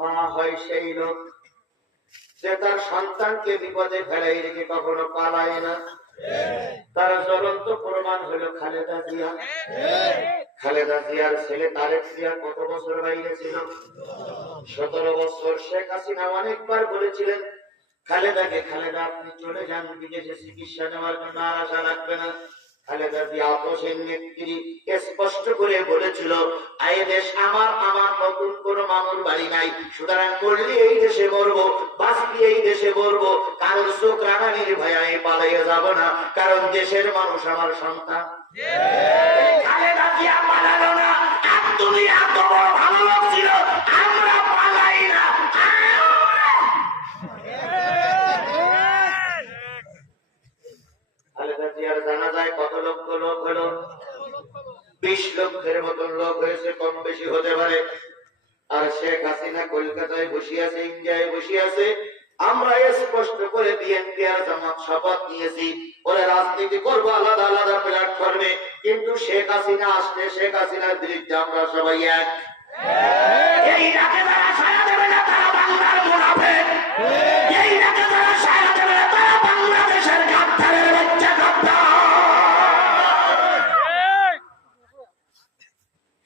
মা হয় সেই লোক যে তার সন্তানকে বিপদে ফেলাই রেখে কখনো পালায় না। তার জ্বলন্ত প্রমাণ হলো খালেদা জিয়া। খালেদা জিয়ার ছেলে তারেক জিয়া কত বছর বাইরে ছিল? 17 বছর। শেখ হাসিনা অনেকবার বলেছিলেন খালেদাকে, খালেদা আপনি চলে যান বিদেশে চিকিৎসা নেওয়ার জন্য, আর আশা রাখবে না। খালেদা জিয়া আপোষের নেত্রী স্পষ্ট করে বলেছিল, এই দেশ আমার, আমার নতুন কোন মামুর বাড়ি নাই, সুতরাং মরলে এই দেশে মরবো, বাঁচলে এই দেশে মরবো, কারোর চোখ রাঙানির ভয়ে আমি পালাইয়ে যাব না, কারণ দেশের মানুষ আমার সন্তান। খালেদা জিয়া পালালো না, আর তুমি এত বড় ভালো লোক ছিল, আমরা পালাই না। খালেদা জিয়ার জানাজায় কত লক্ষ লোক হলো? 20 লক্ষের মতন লোক হয়েছে, কম বেশি হতে পারে। আর শেখ হাসিনা কলকাতায় বসে আছে, ইন্ডিয়ায় বসে আছে। আমরা স্পষ্ট করে বিএনপি আর জামাত শপথ নিয়েছি, ওরা রাজনীতি করবো আলাদা আলাদা প্ল্যাটফর্মে, কিন্তু শেখ হাসিনা আসলে শেখ হাসিনার বিরুদ্ধে আমরা সবাই এক। এই রাতে যারা সায়া দেবে না তারা বাংলার মুনাফিক, এই রাতে যারা সায়া দেবে না তারা বাংলাদেশের গাদ্দারের বাচ্চা গাদ্দার।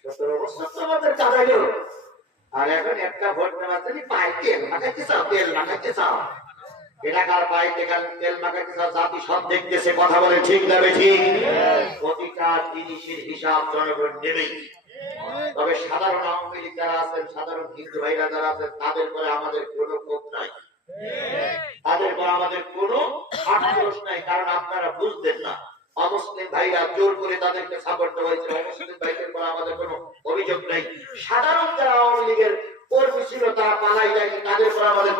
17 বছর তোমাদের কাটাইলো, আর এখন একটা ভোট নেওয়ার জন্য পায়ে তেল মাখাইতে চাও, তেল মাখাইতে চাও। এলাকার পায়ে তেল মাখাইতে চাও, জাতি সব দেখতেছে, কথা বলে ঠিক না বেঠিক? প্রতিটা জিনিসের হিসাব জনগণ নেবেই। তবে সাধারণ আওয়ামী লীগ যারা আছেন, সাধারণ হিন্দু ভাইরা যারা আছেন, তাদের পরে আমাদের কোনো ক্ষোভ নাই, তাদের পরে আমাদের কোনো আক্রোশ নাই, কারণ আপনারা বুঝতেন না। অমুসলিম ভাইরা জোর করে তাদেরকে সাপোর্ট দেওয়া হয়েছে, অমুসলিম ভাইদের পরে আমাদের কোনো অভিযোগ নাই। সাধারণ যারা আওয়ামী লীগের কর্মী ছিল তারা পালাই যায়নি, তাদের পরে আমাদের